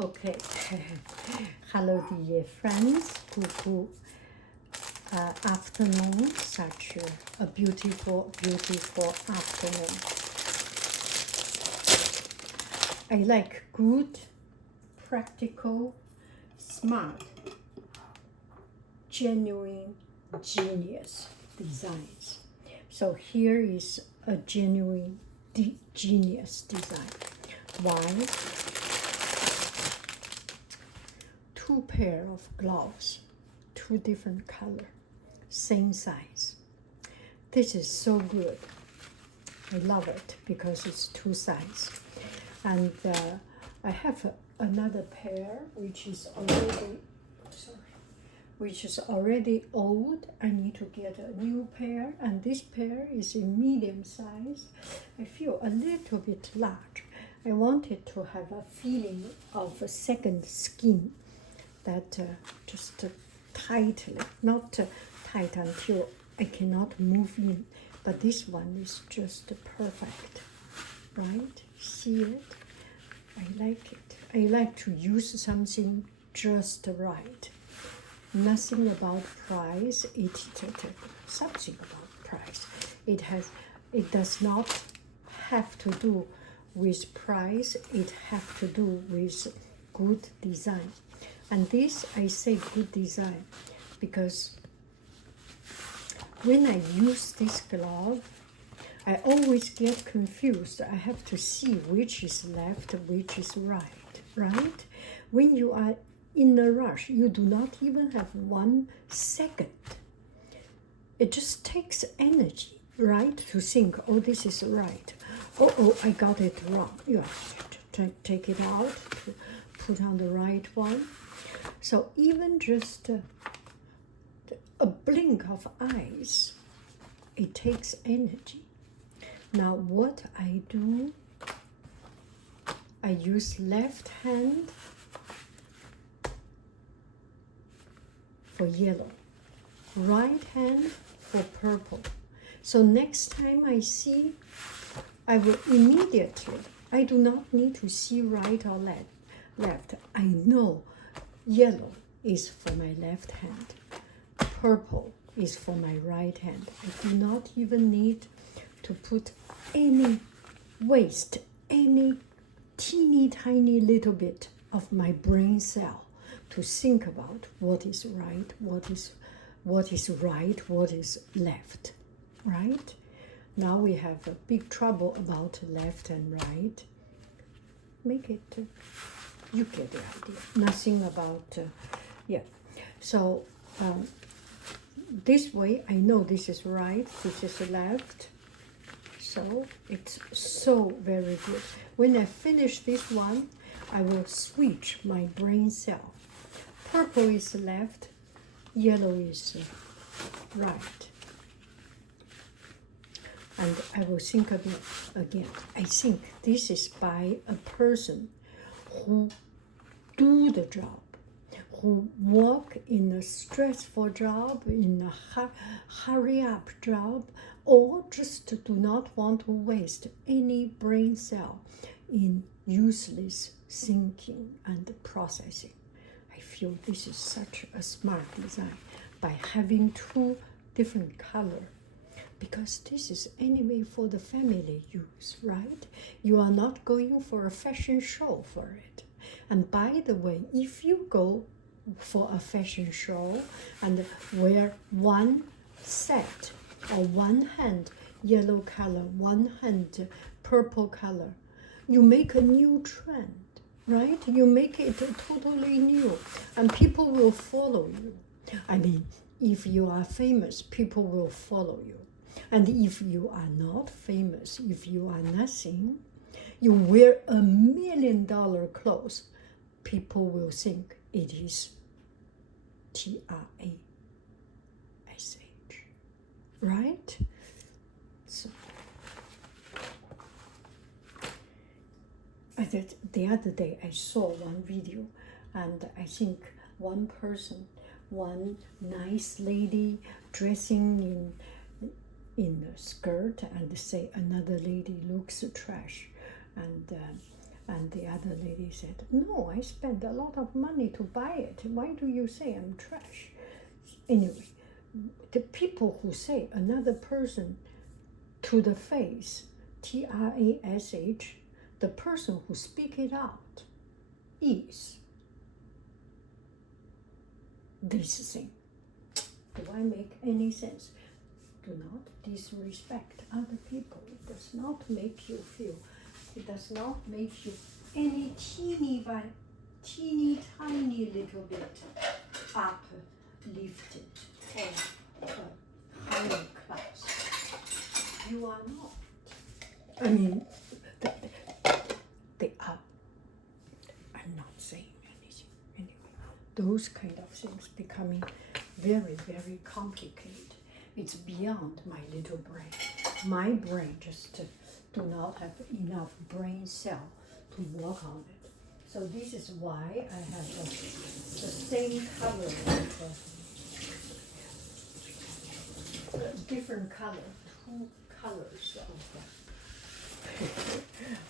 Okay. Hello, dear friends. Good afternoon. Such a beautiful, beautiful afternoon. I like good, practical, smart, genuine, genius designs. So here is a genuine, genius design. Why? 2 pair of gloves, 2 different color, same size. This is so good. I love it because it's 2 size. And I have another pair which is already old. I need to get a new pair, and this pair is in medium size. I feel a little bit large. I wanted to have a feeling of a second skin that just tightly, not tight until I cannot move in, but this one is just perfect, right? See it? I like it. I like to use something just right. Nothing about price. Something about price. It does not have to do with price. It has to do with good design. And this, I say good design because when I use this glove, I always get confused. I have to see which is left, which is right, right? When you are in a rush, you do not even have 1 second. It just takes energy, right? To think, oh, this is right. Oh, I got it wrong. You have to take it out, to put on the right one. So even just a blink of eyes, it takes energy. Now what I do, I use left hand for yellow, right hand for purple. So next time I see, I will immediately, I do not need to see right or left. I know yellow is for my left hand, purple is for my right hand. I do not even need to put any waste, any teeny tiny little bit of my brain cell to think about what is right, what is right, what is left, right? Now we have a big trouble about left and right. Make it, you get the idea. Nothing about, yeah. So this way I know this is right, this is left. So it's so very good. When I finish this one, I will switch my brain cell. Purple is left, yellow is right. And I will think of it again. I think this is by a person who do the job, who work in a stressful job, in a hurry up job, or just do not want to waste any brain cell in useless thinking and processing. I feel this is such a smart design by having 2 different colors. Because this is anyway for the family use, right? You are not going for a fashion show for it. And by the way, if you go for a fashion show and wear 1 set or 1 hand yellow color, 1 hand purple color, you make a new trend, right? You make it totally new and people will follow you. I mean, if you are famous, people will follow you. And if you are not famous, if you are nothing, you wear $1 million clothes, people will think it is trash, right? So the other day I saw one video, and I think one person, one nice lady dressing in a skirt and say another lady looks trash, and And the other lady said, no, I spent a lot of money to buy it. Why do you say I'm trash? Anyway, the people who say another person to the face, trash, the person who speak it out is this thing. Do I make any sense? Do not disrespect other people. It does not make you feel, it does not make you any teeny tiny little bit uplifted or higher class. You are not. I mean, they are. I'm not saying anything. Anyway, those kind of things becoming very, very complicated. It's beyond my little brain. My brain just do not have enough brain cell to work on it. So this is why I have the same color, different color, two colors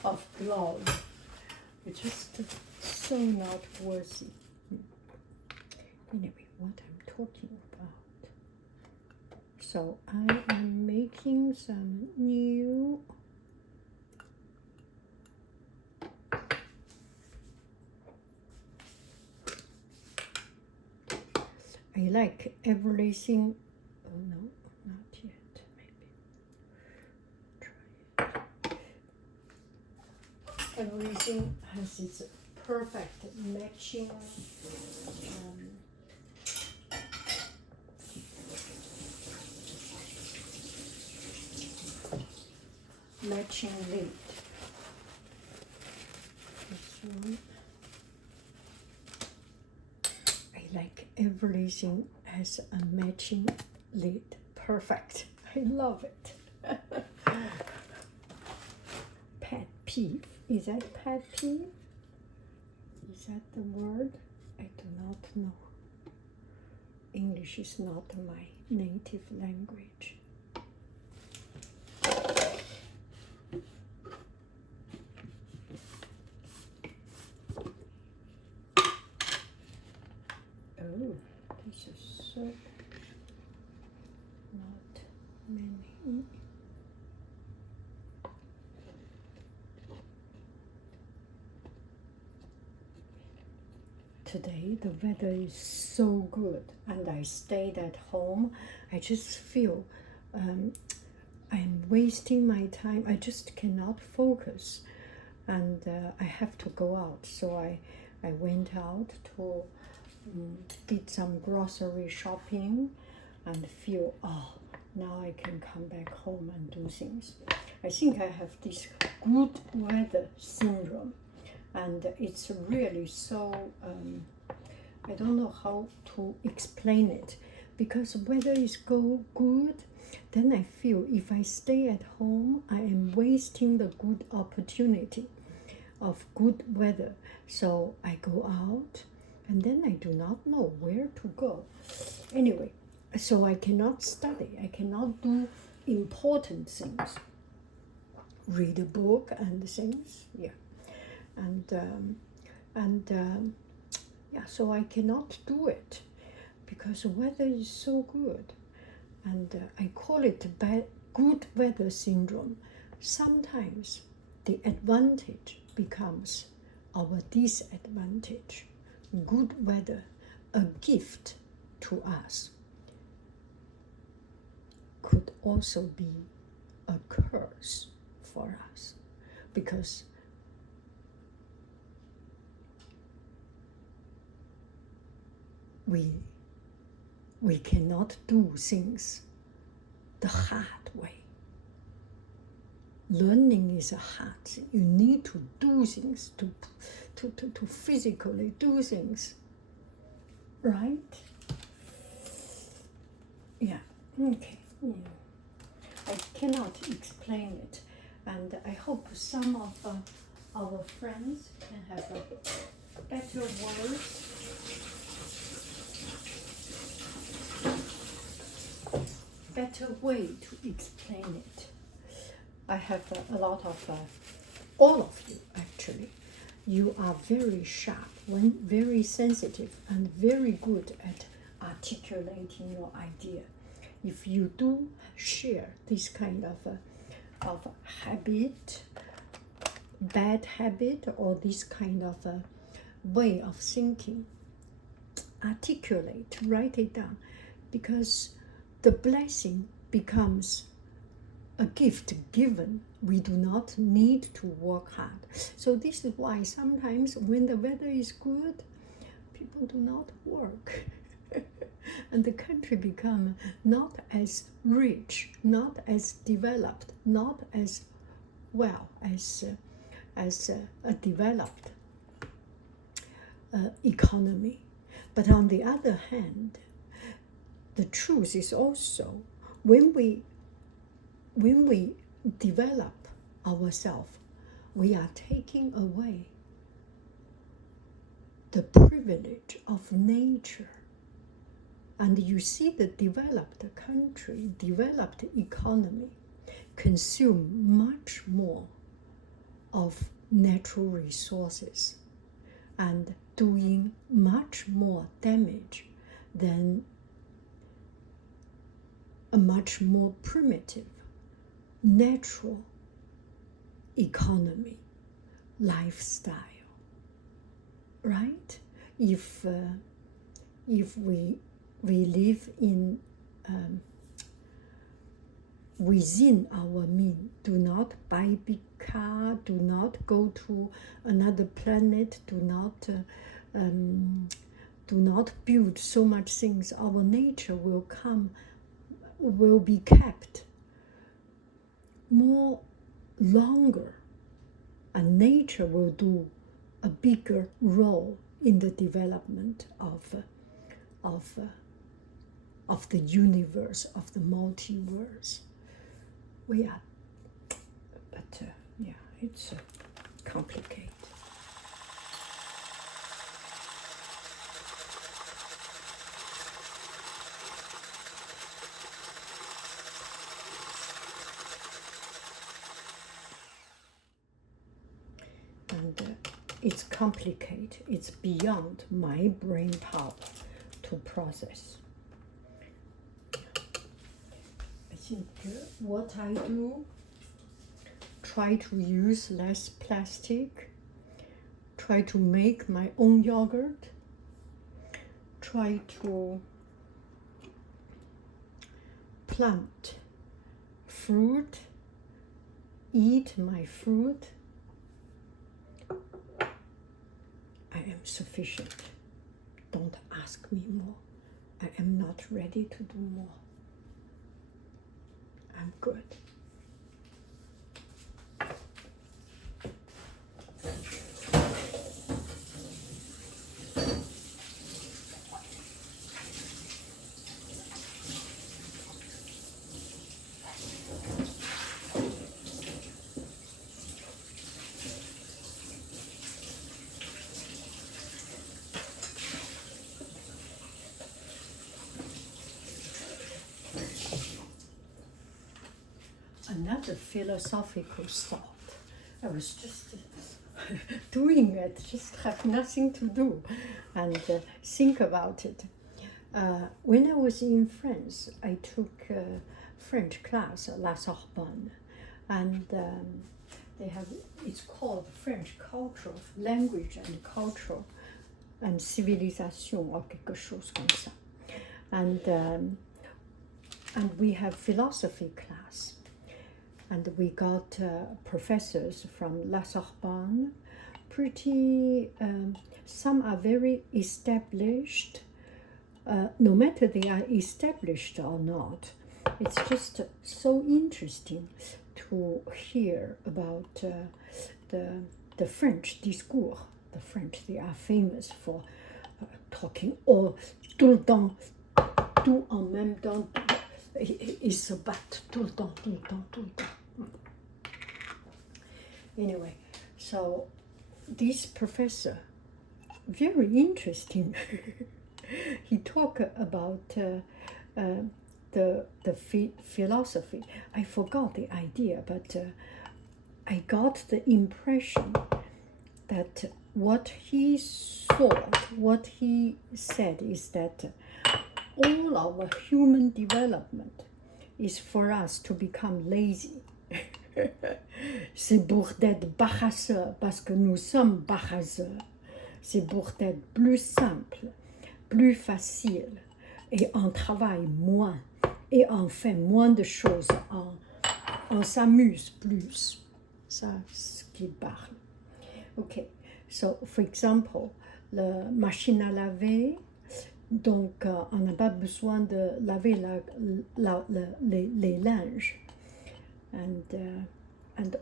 of glory. It's just so not worthy. Anyway, what I'm talking about. So I am making some new I like everything. Oh no, not yet. Maybe try it. Everything has its perfect matching. Matching lid. This one. I like everything as a matching lid. Perfect. I love it. Pet peeve. Is that pet peeve? Is that the word? I do not know. English is not my native language. Oh, this is so not many. Today the weather is so good and I stayed at home. I just feel I'm wasting my time. I just cannot focus and I have to go out. So I went out to did some grocery shopping and feel, oh, now I can come back home and do things. I think I have this good weather syndrome and it's really so, I don't know how to explain it, because weather is good, then I feel if I stay at home, I am wasting the good opportunity of good weather. So I go out and then I do not know where to go. Anyway, so I cannot study, I cannot do important things, read a book and things, yeah. Yeah, so I cannot do it because the weather is so good. And I call it good weather syndrome. Sometimes the advantage becomes our disadvantage. Good weather, a gift to us, could also be a curse for us, because we cannot do things the hard way. Learning is a hard thing. You need to do things, to physically do things, right? Yeah, okay. I cannot explain it, and I hope some of our friends can have a better words. Better way to explain it. I have a lot of, all of you actually, you are very sharp, very sensitive, and very good at articulating your idea. If you do share this kind of habit, bad habit, or this kind of way of thinking, articulate, write it down, because the blessing becomes a gift given. We do not need to work hard. So this is why sometimes when the weather is good, people do not work. And the country become not as rich, not as developed, not as well as a developed economy. But on the other hand, the truth is also when we develop ourselves, we are taking away the privilege of nature. And you see the developed country, developed economy consume much more of natural resources and doing much more damage than a much more primitive, natural economy, lifestyle, right? If we live in within our means, do not buy big car, do not go to another planet, do not build so much things, our nature will be kept more longer, and nature will do a bigger role in the development of the universe, of the multiverse. We are, but yeah, it's complicated. And it's complicated. It's beyond my brain power to process. I think what I do, try to use less plastic, try to make my own yogurt, try to plant fruit, eat my fruit. I am sufficient. Don't ask me more. I am not ready to do more. I'm good. Another philosophical thought. I was just doing it, just have nothing to do, and think about it. When I was in France, I took French class at La Sorbonne, and they have, it's called French Culture, Language and Culture and Civilisation, or quelque chose comme ça. And we have philosophy class. And we got professors from La Sorbonne, some are very established. No matter they are established or not, it's just so interesting to hear about the French discours. The French, they are famous for talking all, tout le temps, tout en même temps. Ils se battent tout le temps, tout le temps, tout le temps. Anyway, so this professor, very interesting. He talked about the philosophy. I forgot the idea, but I got the impression that what he thought, what he said is that all our human development is for us to become lazy. C'est pour être paresseux, parce que nous sommes paresseux. C'est pour être plus simple, plus facile, et on travaille moins, et on fait moins de choses, on s'amuse plus. Ça, c'est ce qu'il parle. Ok, so, for example, la machine à laver, donc on n'a pas besoin de laver les linges. And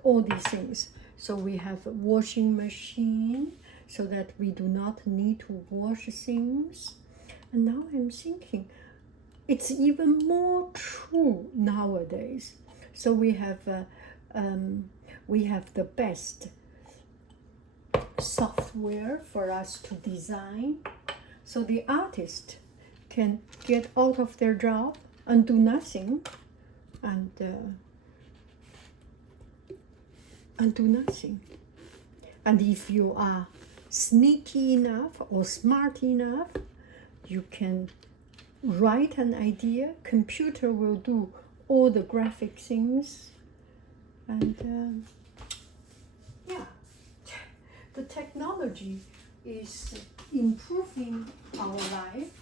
all these things. So we have a washing machine so that we do not need to wash things. And now I'm thinking, it's even more true nowadays. So we have the best software for us to design. So the artist can get out of their job and do nothing, and do nothing. And if you are sneaky enough or smart enough, you can write an idea, computer will do all the graphic things, and yeah, the technology is improving our life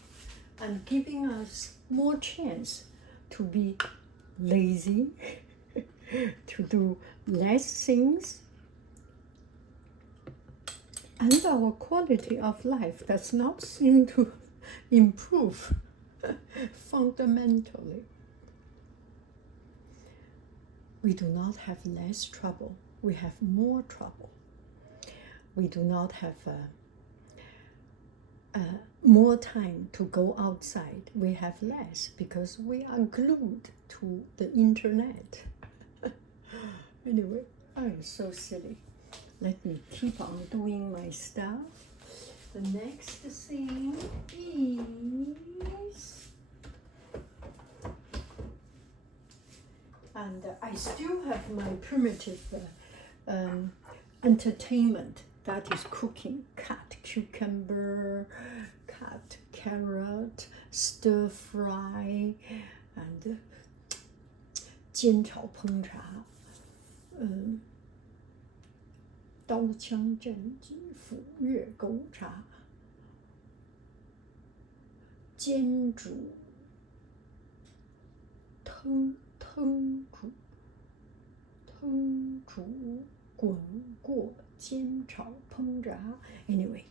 and giving us more chance to be lazy, to do less things, and our quality of life does not seem to improve fundamentally. We do not have less trouble, we have more trouble. We do not have more time to go outside. We have less because we are glued to the internet. Anyway, I'm so silly. Let me keep on doing my stuff. The next thing is, and I still have my primitive entertainment, that is cooking. Cut cucumber, cut carrot, stir fry, and 煎炒烹炸，刀枪剑戟斧钺钩叉，煎煮烹煮滚过煎炒烹炸。Anyway,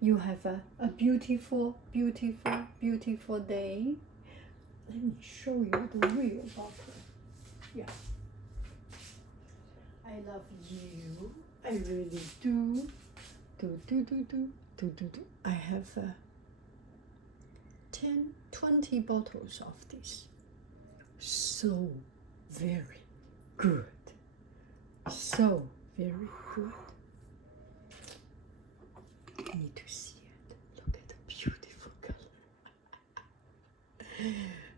you have a beautiful, beautiful, beautiful day. Let me show you the real bottle. Yeah. I love you. I really do. I have 10, 20 bottles of this. So very good. So very good. You need to see it. Look at the beautiful color.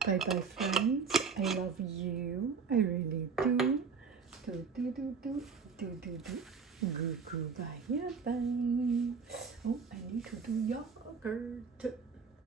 Bye bye, friends. I love you. I really